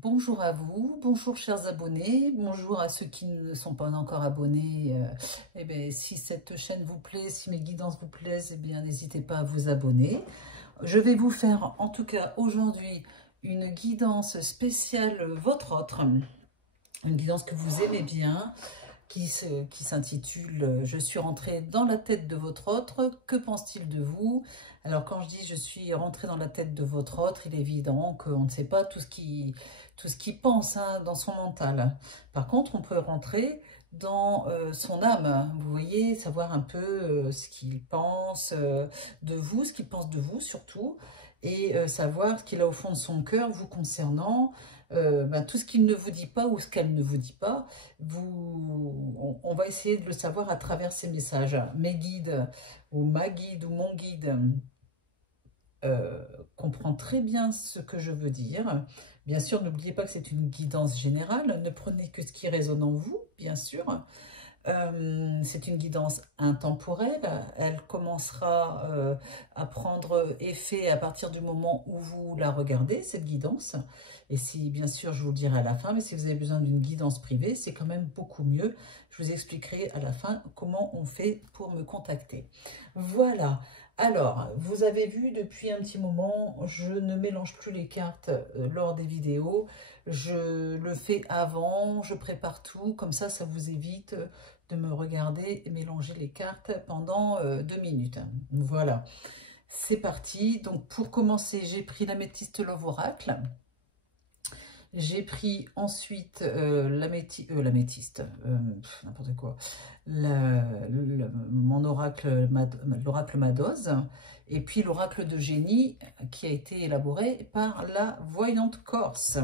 Bonjour à vous, bonjour chers abonnés, bonjour à ceux qui ne sont pas encore abonnés. Eh bien, si cette chaîne vous plaît, si mes guidances vous plaisent, eh bien, n'hésitez pas à vous abonner. Je vais vous faire en tout cas aujourd'hui une guidance spéciale votre autre, une guidance que vous aimez bien, qui s'intitule « Je suis rentrée dans la tête de votre autre, que pense-t-il de vous ?» Alors quand je dis « je suis rentrée dans la tête de votre autre », il est évident qu'on ne sait pas tout ce qu'il pense dans son mental. Par contre, on peut rentrer dans son âme, vous voyez, savoir un peu ce qu'il pense de vous, ce qu'il pense de vous surtout, et savoir ce qu'il a au fond de son cœur vous concernant, tout ce qu'il ne vous dit pas ou ce qu'elle ne vous dit pas, on va essayer de le savoir à travers ces messages. Mes guides ou ma guide ou mon guide comprend très bien ce que je veux dire. Bien sûr, n'oubliez pas que c'est une guidance générale, ne prenez que ce qui résonne en vous, bien sûr. C'est une guidance intemporelle, elle commencera à prendre effet à partir du moment où vous la regardez, cette guidance. Et si, bien sûr, je vous le dirai à la fin, mais si vous avez besoin d'une guidance privée, c'est quand même beaucoup mieux. Je vous expliquerai à la fin comment on fait pour me contacter. Voilà. Alors, vous avez vu depuis un petit moment, je ne mélange plus les cartes lors des vidéos. Je le fais avant, je prépare tout, comme ça vous évite de me regarder et mélanger les cartes pendant 2 minutes. Voilà, c'est parti. Donc pour commencer, j'ai pris l'améthyste Love Oracle. J'ai pris ensuite l'améthyste, n'importe quoi, mon oracle, l'oracle Madoz, et puis l'oracle de génie qui a été élaboré par la voyante corse.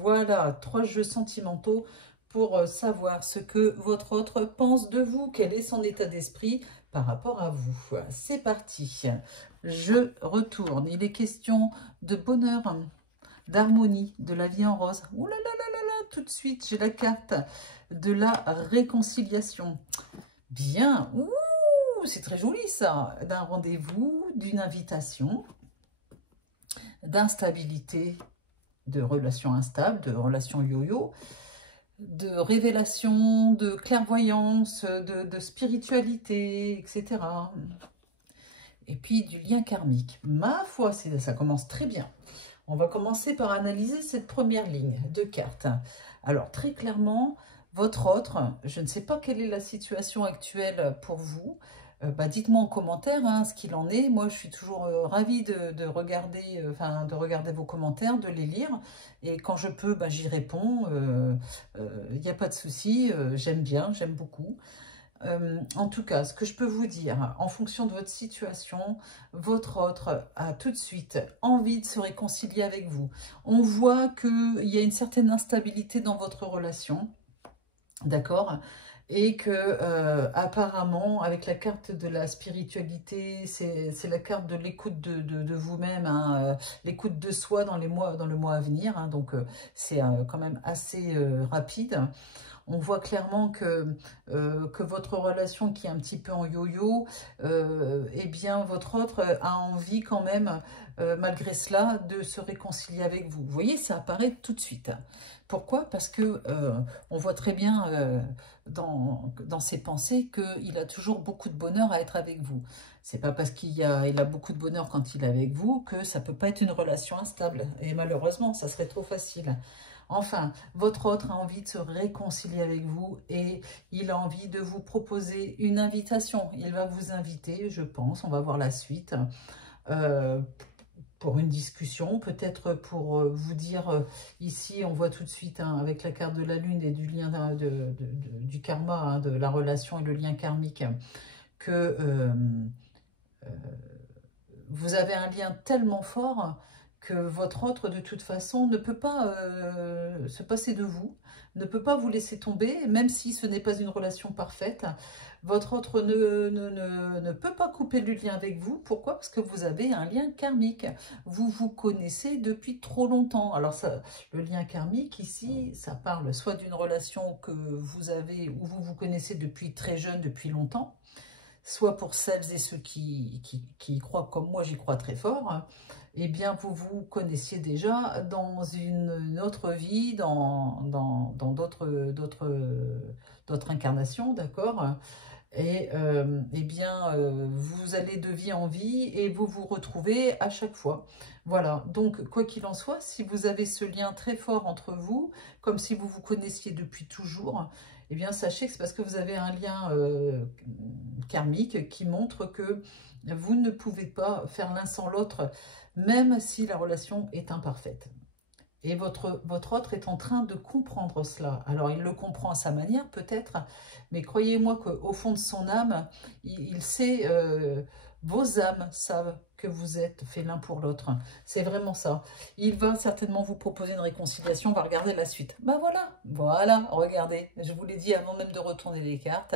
Voilà, 3 jeux sentimentaux pour savoir ce que votre autre pense de vous, quel est son état d'esprit par rapport à vous. C'est parti, je retourne. Il est question de bonheur, d'harmonie, de la vie en rose. Ouh là là là là là, tout de suite, j'ai la carte de la réconciliation. Bien, ouh, c'est très joli ça. D'un rendez-vous, d'une invitation, d'instabilité, de relations instables, de relations yo-yo, de révélation, de clairvoyance, de spiritualité, etc. Et puis du lien karmique. Ma foi, ça commence très bien. On va commencer par analyser cette première ligne de cartes. Alors, très clairement, votre autre, je ne sais pas quelle est la situation actuelle pour vous. Dites-moi en commentaire ce qu'il en est. Moi, je suis toujours ravie de regarder, de regarder vos commentaires, de les lire. Et quand je peux, j'y réponds. Il n'y a pas de souci. J'aime bien, j'aime beaucoup. En tout cas, ce que je peux vous dire, en fonction de votre situation, votre autre a tout de suite envie de se réconcilier avec vous. On voit qu'il y a une certaine instabilité dans votre relation, d'accord? Et que apparemment, avec la carte de la spiritualité, c'est la carte de l'écoute de vous-même, l'écoute de soi dans le mois à venir, donc c'est quand même assez rapide. On voit clairement que votre relation qui est un petit peu en yo-yo, eh bien votre autre a envie quand même, malgré cela, de se réconcilier avec vous. Vous voyez, ça apparaît tout de suite. Pourquoi? Parce que on voit très bien dans ses pensées qu'il a toujours beaucoup de bonheur à être avec vous. C'est pas parce il a beaucoup de bonheur quand il est avec vous que ça peut pas être une relation instable. Et malheureusement, ça serait trop facile. Enfin, votre autre a envie de se réconcilier avec vous et il a envie de vous proposer une invitation. Il va vous inviter, je pense, on va voir la suite, pour une discussion, peut-être pour vous dire, ici on voit tout de suite avec la carte de la lune et du lien du karma, de la relation et le lien karmique, que vous avez un lien tellement fort que votre autre, de toute façon, ne peut pas se passer de vous, ne peut pas vous laisser tomber, même si ce n'est pas une relation parfaite. Votre autre ne peut pas couper le lien avec vous. Pourquoi? Parce que vous avez un lien karmique. Vous vous connaissez depuis trop longtemps. Alors, le lien karmique, ici, ça parle soit d'une relation que vous avez, où vous vous connaissez depuis très jeune, depuis longtemps, soit pour celles et ceux qui y croient comme moi, j'y crois très fort, eh bien, vous vous connaissiez déjà dans une autre vie, dans d'autres incarnations, d'accord? Et eh bien, vous allez de vie en vie et vous vous retrouvez à chaque fois. Voilà, donc quoi qu'il en soit, si vous avez ce lien très fort entre vous, comme si vous vous connaissiez depuis toujours, eh bien, sachez que c'est parce que vous avez un lien karmique qui montre que vous ne pouvez pas faire l'un sans l'autre, même si la relation est imparfaite. Et votre autre est en train de comprendre cela. Alors, il le comprend à sa manière, peut-être, mais croyez-moi qu'au fond de son âme, il sait, vos âmes savent que vous êtes faits l'un pour l'autre. C'est vraiment ça. Il va certainement vous proposer une réconciliation. On va regarder la suite. Ben voilà, regardez. Je vous l'ai dit avant même de retourner les cartes.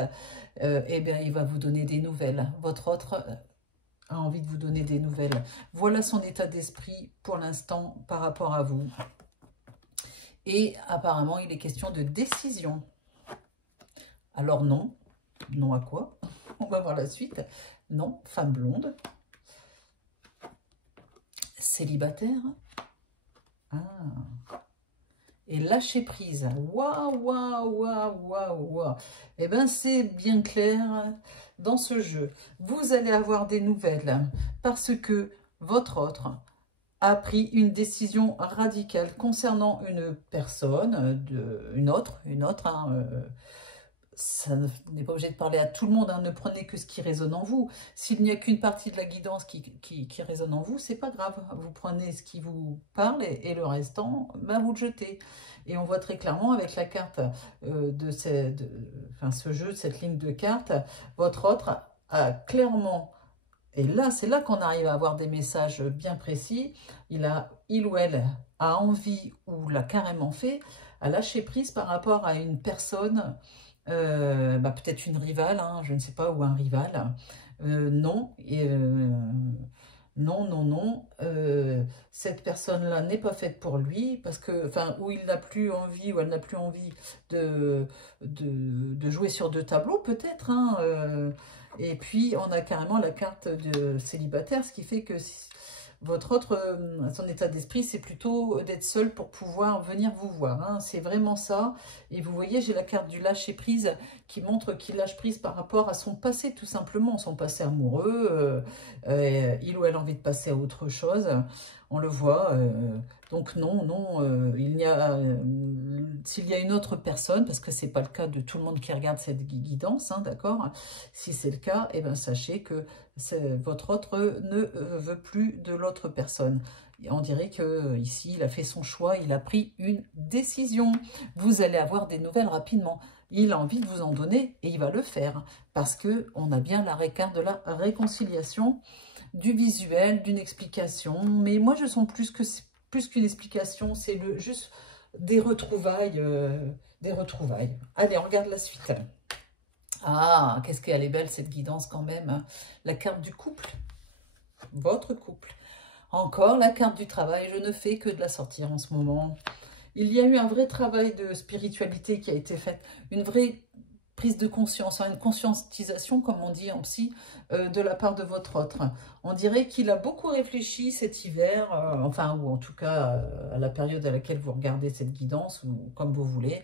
Eh bien, il va vous donner des nouvelles. Votre autre a envie de vous donner des nouvelles. Voilà son état d'esprit pour l'instant par rapport à vous. Et apparemment, il est question de décision. Alors non. Non à quoi? On va voir la suite. Non, femme blonde. Célibataire. Ah. Et lâcher prise. Waouh, waouh, waouh, waouh, waouh. Eh bien, c'est bien clair dans ce jeu. Vous allez avoir des nouvelles parce que votre autre a pris une décision radicale concernant une personne, une autre, hein, ça n'est pas obligé de parler à tout le monde, hein, ne prenez que ce qui résonne en vous. S'il n'y a qu'une partie de la guidance qui résonne en vous, c'est pas grave. Vous prenez ce qui vous parle et le restant, ben, vous le jetez. Et on voit très clairement avec la carte ce jeu, cette ligne de cartes, votre autre a clairement... Et là, c'est là qu'on arrive à avoir des messages bien précis. Il ou elle a envie, ou l'a carrément fait, à lâcher prise par rapport à une personne, peut-être une rivale, hein, je ne sais pas, ou un rival. Non, non. Cette personne-là n'est pas faite pour lui, parce que, ou il n'a plus envie, ou elle n'a plus envie de jouer sur deux tableaux, peut-être, hein, et puis, on a carrément la carte de célibataire, ce qui fait que votre autre, son état d'esprit, c'est plutôt d'être seul pour pouvoir venir vous voir. Hein. C'est vraiment ça. Et vous voyez, j'ai la carte du lâcher-prise qui montre qu'il lâche prise par rapport à son passé, tout simplement. Son passé amoureux, il ou elle a envie de passer à autre chose. On le voit. Donc non, s'il y a une autre personne, parce que c'est pas le cas de tout le monde qui regarde cette guidance, hein, d'accord? Si c'est le cas, eh ben, sachez que votre autre ne veut plus de l'autre personne. On dirait que ici, il a fait son choix, il a pris une décision. Vous allez avoir des nouvelles rapidement. Il a envie de vous en donner et il va le faire parce que on a bien la carte de la réconciliation, du visuel, d'une explication. Mais moi, je sens plus qu'une explication, c'est juste des retrouvailles, Allez, on regarde la suite. Ah, qu'est-ce qu'elle est belle cette guidance quand même. La carte du couple, votre couple. Encore la carte du travail, je ne fais que de la sortir en ce moment. Il y a eu un vrai travail de spiritualité qui a été fait, une vraie prise de conscience, une conscientisation, comme on dit en psy, de la part de votre autre. On dirait qu'il a beaucoup réfléchi cet hiver, ou en tout cas à la période à laquelle vous regardez cette guidance, ou comme vous voulez.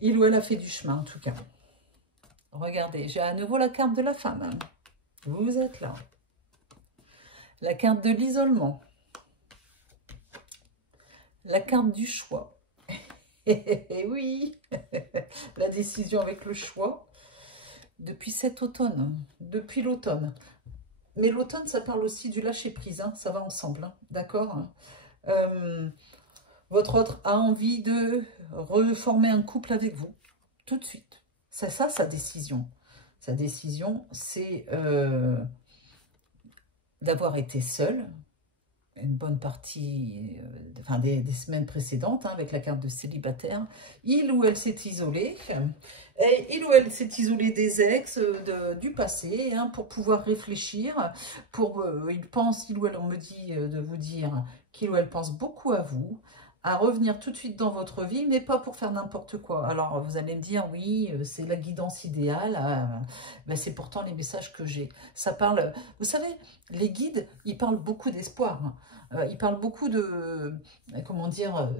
Il ou elle a fait du chemin, en tout cas. Regardez, j'ai à nouveau la carte de la femme. Vous êtes là. La carte de l'isolement. La carte du choix. Et oui, la décision avec le choix. Depuis cet automne, depuis l'automne. Mais l'automne, ça parle aussi du lâcher-prise, hein, ça va ensemble, hein, d'accord? Votre autre a envie de reformer un couple avec vous, tout de suite. C'est ça, sa décision. Sa décision, c'est d'avoir été seul une bonne partie, des semaines précédentes, hein, avec la carte de célibataire. Il ou elle s'est isolé. Et il ou elle s'est isolé des ex, du passé, hein, pour pouvoir réfléchir. Il ou elle, on me dit de vous dire qu'il ou elle pense beaucoup à vous, à revenir tout de suite dans votre vie, mais pas pour faire n'importe quoi. Alors, vous allez me dire, oui, c'est la guidance idéale. Ben, c'est pourtant les messages que j'ai. Ça parle, vous savez, les guides, ils parlent beaucoup d'espoir. Ils parlent beaucoup de, comment dire,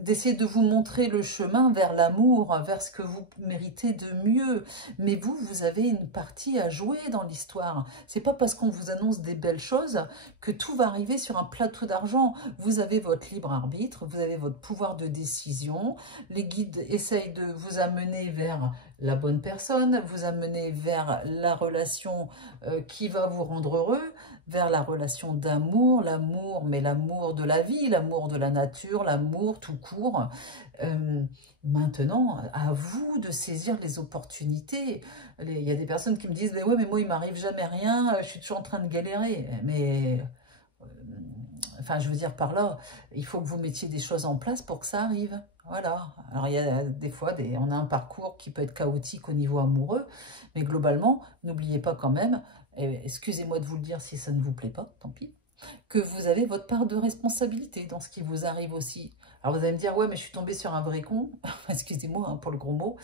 d'essayer de vous montrer le chemin vers l'amour, vers ce que vous méritez de mieux. Mais vous, vous avez une partie à jouer dans l'histoire. C'est pas parce qu'on vous annonce des belles choses que tout va arriver sur un plateau d'argent. Vous avez votre libre arbitre, vous avez votre pouvoir de décision. Les guides essayent de vous amener vers la bonne personne, vous amener vers la relation qui va vous rendre heureux, vers la relation d'amour, l'amour, mais l'amour de la vie, l'amour de la nature, l'amour tout court. Maintenant, à vous de saisir les opportunités. Il y a des personnes qui me disent, mais ouais, mais moi, il m'arrive jamais rien, je suis toujours en train de galérer. Mais, enfin, je veux dire par là, il faut que vous mettiez des choses en place pour que ça arrive. Voilà. Alors, il y a des fois, on a un parcours qui peut être chaotique au niveau amoureux, mais globalement, n'oubliez pas quand même, excusez-moi de vous le dire si ça ne vous plaît pas, tant pis, que vous avez votre part de responsabilité dans ce qui vous arrive aussi. Alors vous allez me dire, ouais, mais je suis tombée sur un vrai con, excusez-moi hein, pour le gros mot,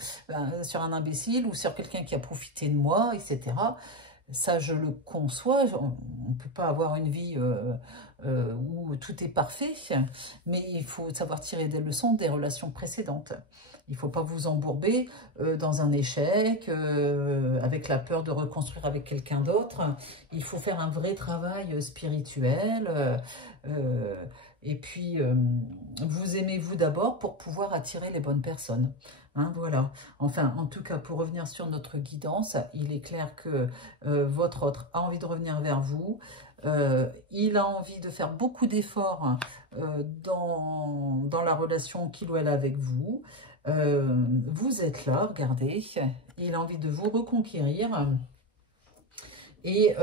sur un imbécile ou sur quelqu'un qui a profité de moi, etc. Ça, je le conçois, on ne peut pas avoir une vie où tout est parfait, mais il faut savoir tirer des leçons des relations précédentes. Il ne faut pas vous embourber dans un échec, avec la peur de reconstruire avec quelqu'un d'autre. Il faut faire un vrai travail spirituel. Et puis, vous aimez-vous d'abord pour pouvoir attirer les bonnes personnes. Hein, voilà. Enfin, en tout cas, pour revenir sur notre guidance, il est clair que votre autre a envie de revenir vers vous. Il a envie de faire beaucoup d'efforts dans la relation qu'il ou elle a avec vous. Vous êtes là, regardez. Il a envie de vous reconquérir. Et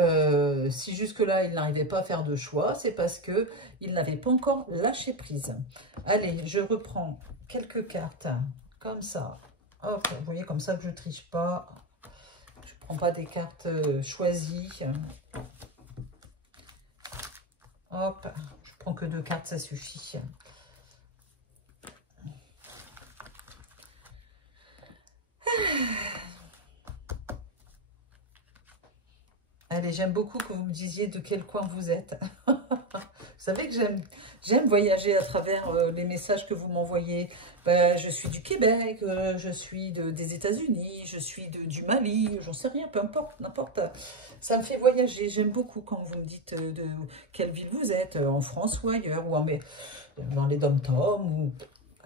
si jusque-là, il n'arrivait pas à faire de choix, c'est parce qu'il n'avait pas encore lâché prise. Allez, je reprends quelques cartes, comme ça. Hop, vous voyez, comme ça que je ne triche pas. Je ne prends pas des cartes choisies. Hop, je prends que 2 cartes, ça suffit. Allez, j'aime beaucoup que vous me disiez de quel coin vous êtes. Vous savez que j'aime voyager à travers les messages que vous m'envoyez. Ben, je suis du Québec, je suis des États-Unis, je suis du Mali, j'en sais rien, peu importe, n'importe. Ça me fait voyager. J'aime beaucoup quand vous me dites de quelle ville vous êtes, en France ou ailleurs, ou dans les dom-toms, ou...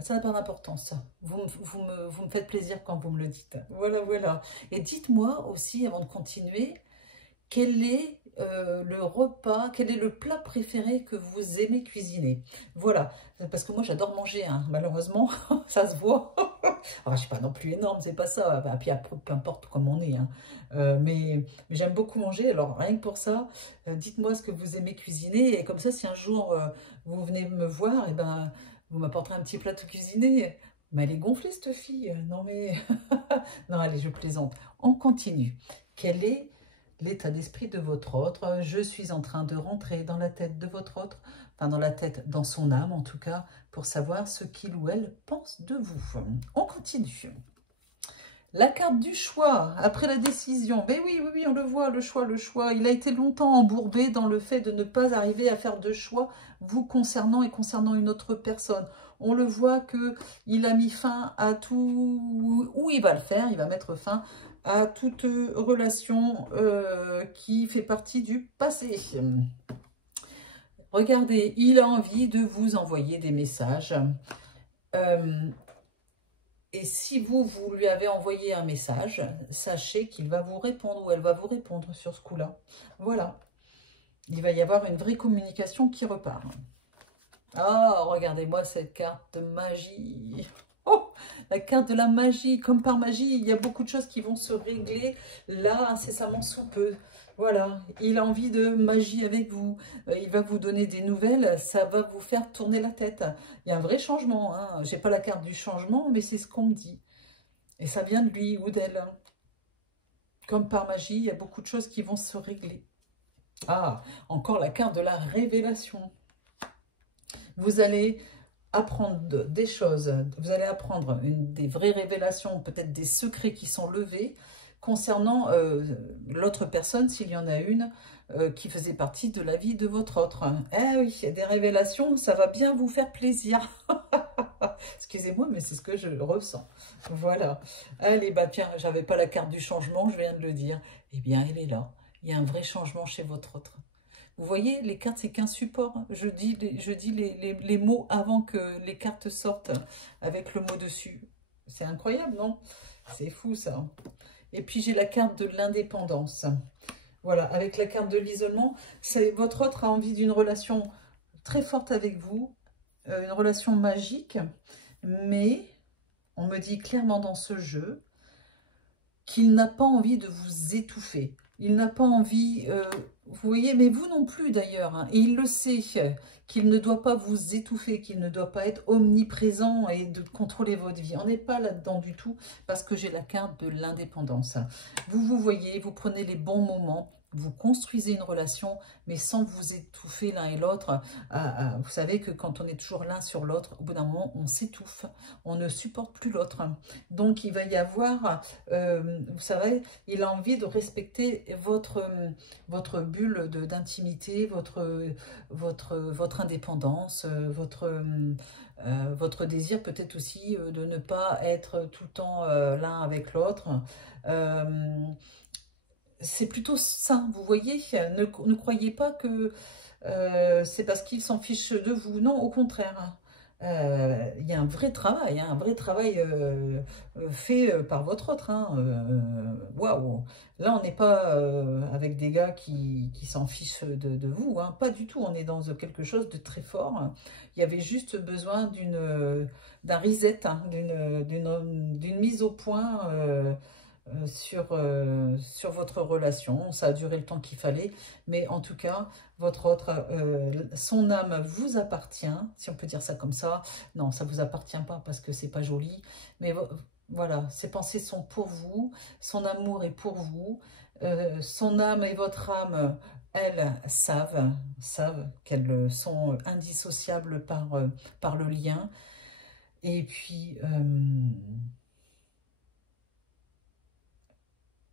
Ça n'a pas d'importance. Vous me faites plaisir quand vous me le dites. Voilà, voilà. Et dites-moi aussi, avant de continuer, quel est le repas, quel est le plat préféré que vous aimez cuisiner? Voilà, parce que moi j'adore manger, hein. Malheureusement, ça se voit. Alors, je ne suis pas non plus énorme, c'est pas ça. Bah, puis après, peu importe comment on est, hein. Mais j'aime beaucoup manger, alors rien que pour ça, dites-moi ce que vous aimez cuisiner. Et comme ça, si un jour vous venez me voir, et ben, vous m'apporterez un petit plat tout cuisiné. Mais elle est gonflée cette fille, non mais... non, allez, je plaisante. On continue. Quel est l'état d'esprit de votre autre? Je suis en train de rentrer dans la tête de votre autre, enfin dans la tête, dans son âme en tout cas, pour savoir ce qu'il ou elle pense de vous. On continue. La carte du choix, après la décision. Mais oui, oui, oui, on le voit, le choix, le choix. Il a été longtemps embourbé dans le fait de ne pas arriver à faire de choix vous concernant et concernant une autre personne. On le voit qu'il a mis fin à tout, ou il va le faire, il va mettre fin à toute relation qui fait partie du passé. Regardez, il a envie de vous envoyer des messages. Et si vous lui avez envoyé un message, sachez qu'il va vous répondre ou elle va vous répondre sur ce coup-là. Voilà. Il va y avoir une vraie communication qui repart. Ah, regardez-moi cette carte de magie. Oh, la carte de la magie. Comme par magie, il y a beaucoup de choses qui vont se régler là, incessamment sous peu. Voilà, il a envie de magie avec vous. Il va vous donner des nouvelles, ça va vous faire tourner la tête. Il y a un vrai changement. Hein. Je n'ai pas la carte du changement, mais c'est ce qu'on me dit. Et ça vient de lui ou d'elle. Comme par magie, il y a beaucoup de choses qui vont se régler. Ah, encore la carte de la révélation. Vous allez apprendre des choses, vous allez apprendre des vraies révélations, peut-être des secrets qui sont levés concernant l'autre personne, s'il y en a une, qui faisait partie de la vie de votre autre. Eh oui, des révélations, ça va bien vous faire plaisir. Excusez-moi, mais c'est ce que je ressens. Voilà. Allez, bah tiens, j'avais pas la carte du changement, je viens de le dire. Eh bien, elle est là. Il y a un vrai changement chez votre autre. Vous voyez, les cartes, c'est qu'un support. Je dis les mots avant que les cartes sortent avec le mot dessus. C'est incroyable, non? C'est fou, ça. Et puis, j'ai la carte de l'indépendance. Voilà, avec la carte de l'isolement, votre autre a envie d'une relation très forte avec vous, une relation magique, mais on me dit clairement dans ce jeu qu'il n'a pas envie de vous étouffer. Il n'a pas envie, vous voyez, mais vous non plus d'ailleurs, hein, et il le sait, qu'il ne doit pas vous étouffer, qu'il ne doit pas être omniprésent et de contrôler votre vie. On n'est pas là-dedans du tout parce que j'ai la carte de l'indépendance. Vous voyez, vous prenez les bons moments, vous construisez une relation, mais sans vous étouffer l'un et l'autre. Vous savez que quand on est toujours l'un sur l'autre, au bout d'un moment, on s'étouffe, on ne supporte plus l'autre. Donc, il va y avoir, vous savez, il a envie de respecter votre bulle d'intimité, votre indépendance, votre désir peut-être aussi de ne pas être tout le temps l'un avec l'autre. C'est plutôt ça, vous voyez, ne croyez pas que c'est parce qu'il s'en fiche de vous. Non, au contraire. Il y a un vrai travail, hein, un vrai travail fait par votre autre. Waouh! Là, on n'est pas avec des gars qui s'en fichent de vous, hein, pas du tout. On est dans quelque chose de très fort. Il y avait juste besoin d'un reset, hein, d'une mise au point sur votre relation. Ça a duré le temps qu'il fallait, mais en tout cas, votre autre, son âme vous appartient, si on peut dire ça comme ça. Non, ça vous appartient pas parce que c'est pas joli, mais voilà, ses pensées sont pour vous, son amour est pour vous, son âme et votre âme, elles savent qu'elles sont indissociables par le lien. Et puis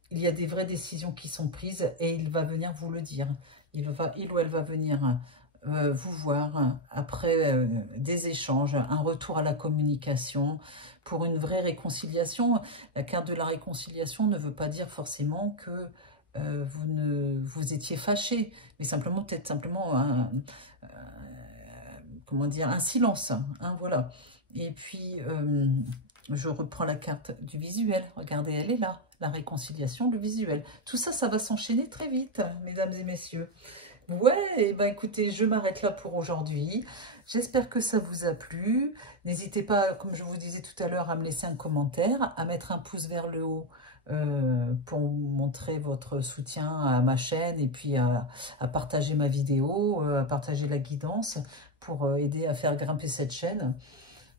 il y a des vraies décisions qui sont prises et il va venir vous le dire. Il ou elle va venir vous voir après des échanges, un retour à la communication pour une vraie réconciliation. La carte de la réconciliation ne veut pas dire forcément que vous étiez fâché, mais simplement peut-être simplement comment dire, un silence. Hein, voilà. Et puis je reprends la carte du visuel. Regardez, elle est là. La réconciliation, le visuel. Tout ça, ça va s'enchaîner très vite, mesdames et messieurs. Ouais, et ben écoutez, je m'arrête là pour aujourd'hui. J'espère que ça vous a plu. N'hésitez pas, comme je vous disais tout à l'heure, à me laisser un commentaire, à mettre un pouce vers le haut pour montrer votre soutien à ma chaîne et puis à partager ma vidéo, à partager la guidance pour aider à faire grimper cette chaîne.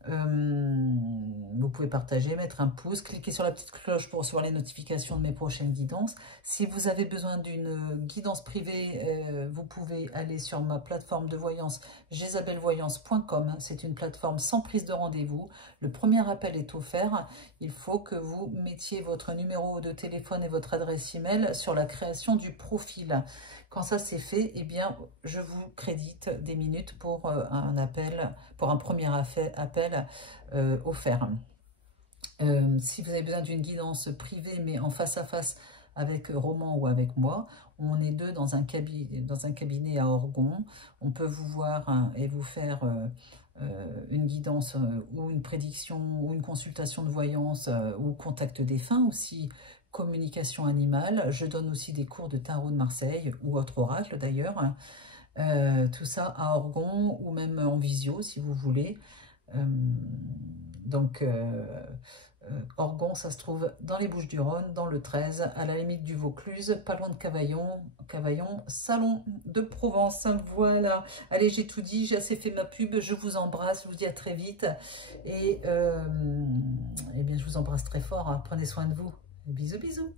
Vous pouvez partager, mettre un pouce, cliquer sur la petite cloche pour recevoir les notifications de mes prochaines guidances. Si vous avez besoin d'une guidance privée, vous pouvez aller sur ma plateforme de voyance jezabelvoyance.com. C'est une plateforme sans prise de rendez-vous. Le premier appel est offert. Il faut que vous mettiez votre numéro de téléphone et votre adresse email sur la création du profil. Quand ça c'est fait, eh bien, je vous crédite des minutes pour un appel, pour un premier appel offert. Si vous avez besoin d'une guidance privée, mais en face à face avec Roman ou avec moi, on est deux dans un cabinet à Orgon. On peut vous voir et vous faire une guidance ou une prédiction ou une consultation de voyance ou contact défunt aussi, communication animale. Je donne aussi des cours de tarot de Marseille ou autre oracle d'ailleurs. Tout ça à Orgon ou même en visio si vous voulez. Orgon, ça se trouve dans les Bouches-du-Rhône, dans le 13, à la limite du Vaucluse, pas loin de Cavaillon, Salon de Provence. Voilà. Allez, j'ai tout dit, j'ai assez fait ma pub. Je vous embrasse, je vous dis à très vite. Et eh bien, je vous embrasse très fort. Hein. Prenez soin de vous. Bisous, bisous.